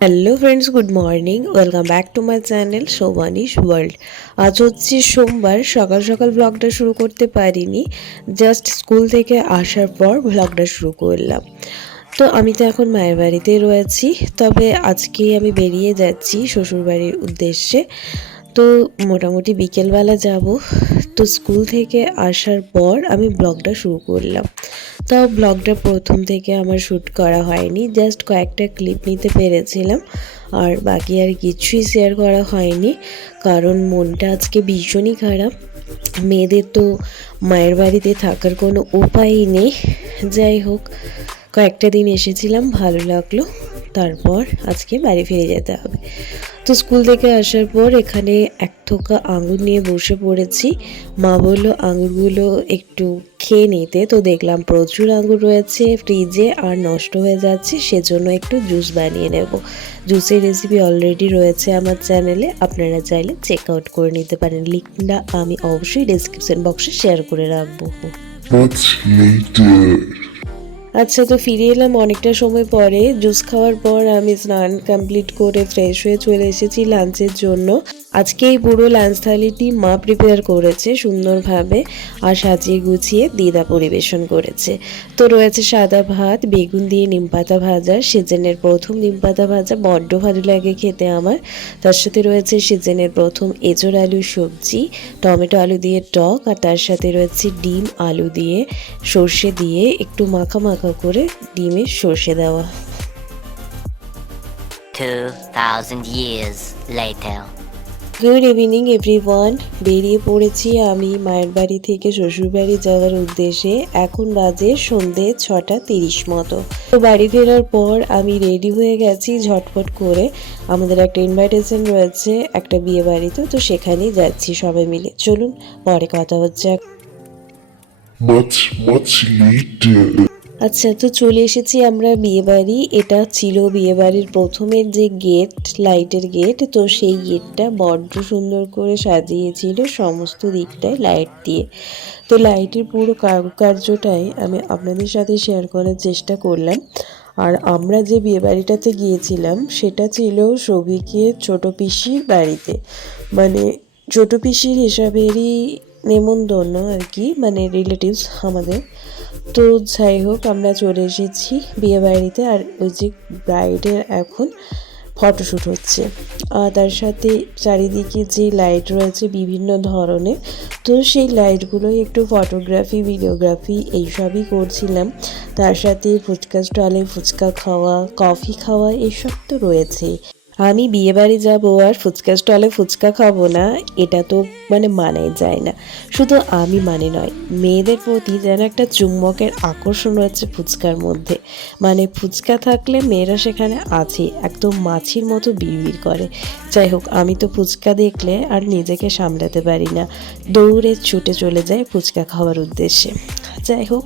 Hello friends good morning welcome back to my channel Shovanish world আজ হচ্ছে সোমবার, সকাল সকাল ব্লগটা শুরু করতে পারিনি। জাস্ট স্কুল থেকে আসার পর ব্লগটা শুরু করলাম। তো আমি তো এখন মায়ের বাড়িতে রয়েছি, তবে আজকে আমি বেরিয়ে যাচ্ছি শ্বশুরবাড়ির উদ্দেশ্যে। তো মোটামুটি বিকেলবেলা যাব। তো স্কুল থেকে আসার পর আমি ব্লগটা শুরু করলাম। তাও ব্লগটা প্রথম থেকে আমার শ্যুট করা হয়নি জাস্ট কয়েকটা ক্লিপ নিতে পেরেছিলাম, আর বাকি আর কিছুই শেয়ার করা হয়নি, কারণ মনটা আজকে ভীষণই খারাপ। মেয়েদের তো মায়ের বাড়িতে থাকার কোনো উপায়ই নেই। যাই হোক, কয়েকটা দিন এসেছিলাম, ভালো লাগল, তারপর আজকে বাড়ি ফিরে যেতে হবে। তো স্কুল থেকে আসার পর এখানে এক থোকা আঙুর নিয়ে বসে পড়েছি। মা বলল, আঙুরগুলো একটু খেয়ে নিতে। তো দেখলাম প্রচুর আঙুর রয়েছে ফ্রিজে আর নষ্ট হয়ে যাচ্ছে, সেজন্য একটু জুস বানিয়ে নেব। জুসের রেসিপি অলরেডি রয়েছে আমার চ্যানেলে, আপনারা চাইলে চেক আউট করে নিতে পারেন। লিঙ্কটা আমি অবশ্যই ডিসক্রিপশন বক্সে শেয়ার করে রাখব. আচ্ছা তো ফিরে এলাম অনেকটা সময় পরে। জুস খাওয়ার পর আমি স্নান কমপ্লিট করে ফ্রেশ হয়ে চলে এসেছি লাঞ্চের জন্য। আজকে এই পুরো লাঞ্চ থালিটি মা প্রিপেয়ার করেছে সুন্দরভাবে আর সাজিয়ে গুছিয়ে দিদা পরিবেশন করেছে। তো রয়েছে সাদা ভাত বেগুন দিয়ে নিমপাতা ভাজা সিজনের প্রথম নিমপাতা ভাজা বড্ড ভালো লাগে খেতে আমার। তার সাথে রয়েছে সিজনের প্রথম এঁচড় আলু সবজি টমেটো আলু দিয়ে টক আর তার সাথে রয়েছে ডিম আলু দিয়ে সর্ষে দিয়ে একটু মাখা মাখা করে ডিমে সর্ষে দেওয়া। 2,000 years later. Good evening everyone বেরিয়ে পড়েছি আমি মায়ের বাড়ি থেকে শ্বশুরবাড়ি যাওয়ার উদ্দেশ্যে। এখন বাজে সন্ধে ছটা তিরিশ মতো। তো বাড়ি ফেরার পর আমি রেডি হয়ে গেছি ঝটপট করে। আমাদের একটা ইনভাইটেশন রয়েছে একটা বিয়ে বাড়িতে তো সেখানেই যাচ্ছি সবাই মিলে। চলুন পরে কথা হচ্ছে। Much, much later. আচ্ছা তো চলে এসেছি আমরা বিয়েবাড়ি। এটা ছিল বিয়েবাড়ির প্রথমের যে গেট, লাইটের গেট, তো সেই গেটটা বড্ড সুন্দর করে সাজিয়েছিল সমস্ত দিকটায় লাইট দিয়ে। তো লাইটের পুরো কারুকার্যটাই আমি আপনাদের সাথে শেয়ার করার চেষ্টা করলাম। আর আমরা যে বিয়েবাড়িটাতে গিয়েছিলাম, সেটা ছিল সবিকের ছোট পিসির বাড়িতে। মানে ছোট পিসির হিসাবেরই নেমন্তন্ন আর কি মানে রিলেটিভস আমাদের। তো যাই হোক, আমরা চলে এসেছি বিয়ে বাড়িতে আর ওই যে ব্রাইডের এখন ফটোশ্যুট হচ্ছে। তার সাথে চারিদিকে যে লাইট রয়েছে বিভিন্ন ধরনের, তো সেই লাইটগুলোই একটু ফটোগ্রাফি ভিডিওগ্রাফি এইসবই করছিলাম। তার সাথে ফুচকা স্টলে ফুচকা খাওয়া কফি খাওয়া, এইসব তো রয়েছেই আমি বিয়ে বাড়ি যাব আর ফুচকা স্টলে ফুচকা খাব না, এটা তো মানে মানাই যায় না। শুধু আমি মানে নয়, মেয়েদের প্রতি যেন একটা চুম্বকের আকর্ষণ রয়েছে ফুচকার মধ্যে। মানে ফুচকা থাকলে মেয়েরা সেখানে আছে, একদম মাছির মতো বিড়বিড় করে। যাই হোক, আমি তো ফুচকা দেখলে আর নিজেকে সামলাতে পারি না। দৌড়ে ছুটে চলে যাই ফুচকা খাওয়ার উদ্দেশ্যে। যাই হোক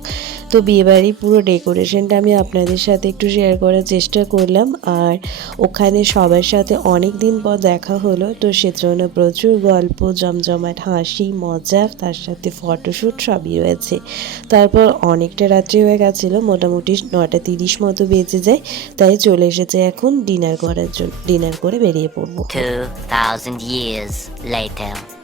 তো বিয়েবাড়ি পুরো ডেকোরেশনটা আমি আপনাদের সাথে একটু শেয়ার করার চেষ্টা করলাম। আর ওখানে সবার সাথে অনেক দিন পর দেখা হলো তো সেজন্য প্রচুর গল্প জমজমাট হাসি মজা তার সাথে ফটোশ্যুট সবই রয়েছে। তারপর অনেকটা রাত্রি হয়ে গেছিল মোটামুটি নটা তিরিশ মতো বেজে যায় তাই চলে এসেছে এখন ডিনার করার জন্য ডিনার করে বেরিয়ে পড়ব। 2,000 years later.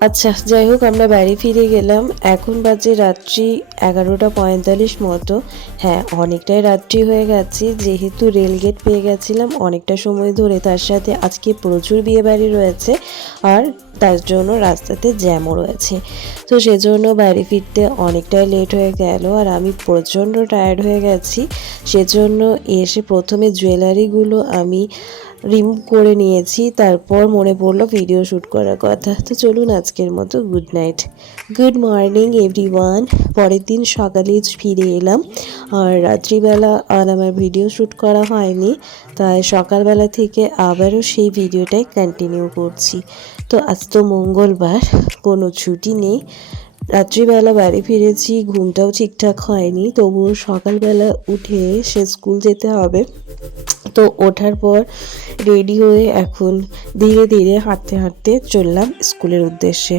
আচ্ছা যাই হোক আমরা বাড়ি ফিরে গেলাম। এখন বাজে রাত্রি এগারোটা পঁয়তাল্লিশ মতো। হ্যাঁ অনেকটাই রাত্রি হয়ে গেছে। যেহেতু রেলগেট পেয়ে গেছিলাম, অনেকটা সময় ধরে তার সাথে আজকে প্রচুর বিয়ে বাড়ি রয়েছে আর তার জন্য রাস্তাতে জ্যামও রয়েছে। তো সেজন্য বাড়ি ফিরতে অনেকটাই লেট হয়ে গেল আর আমি প্রচণ্ড টায়ার্ড হয়ে গেছি। সেজন্য এসে প্রথমে জুয়েলারিগুলো আমি রিমুভ করে নিয়েছি, তারপর মনে পড়ল ভিডিও শ্যুট করার কথা। তো চলুন আজকের মতো good night good morning everyone পরের দিন সকালে ফিরে এলাম। আর রাত্রিবেলা আর আমার ভিডিও শ্যুট করা হয়নি, তাই সকালবেলা থেকে আবারও সেই ভিডিওটাই কন্টিনিউ করছি। তো আজ তো মঙ্গলবার, কোনো ছুটি নেই। রাত্রিবেলা বাড়ি ফিরেছি ঘুমটাও ঠিকঠাক হয়নি তবুও সকালবেলা উঠে সে স্কুল যেতে হবে। তো ওঠার পর রেডি হয়ে এখন ধীরে ধীরে হাঁটতে হাঁটতে চললাম স্কুলের উদ্দেশ্যে।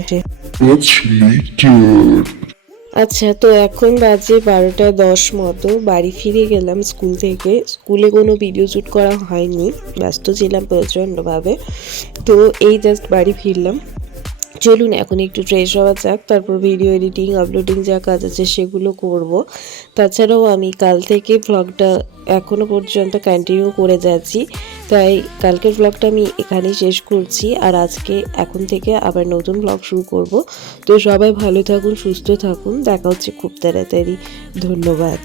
আচ্ছা তো এখন বাজে বারোটা দশ মতো বাড়ি ফিরে গেলাম স্কুল থেকে। স্কুলে কোনো ভিডিও শ্যুট করা হয়নি ব্যস্ত ছিলাম প্রচণ্ডভাবে। তো এই জাস্ট বাড়ি ফিরলাম। চলুন এখন একটু ফ্রেশ হওয়া যাক, তারপর ভিডিও এডিটিং আপলোডিং যা কাজ আছে সেগুলো করব। তাছাড়াও আমি কাল থেকে ভ্লগটা এখনও পর্যন্ত কন্টিনিউ করে যাচ্ছি, তাই কালকের ভ্লগটা আমি এখানেই শেষ করছি আর আজকে এখন থেকে আবার নতুন ভ্লগ শুরু করব। তো সবাই ভালো থাকুন, সুস্থ থাকুন, দেখা হচ্ছে খুব তাড়াতাড়ি, ধন্যবাদ।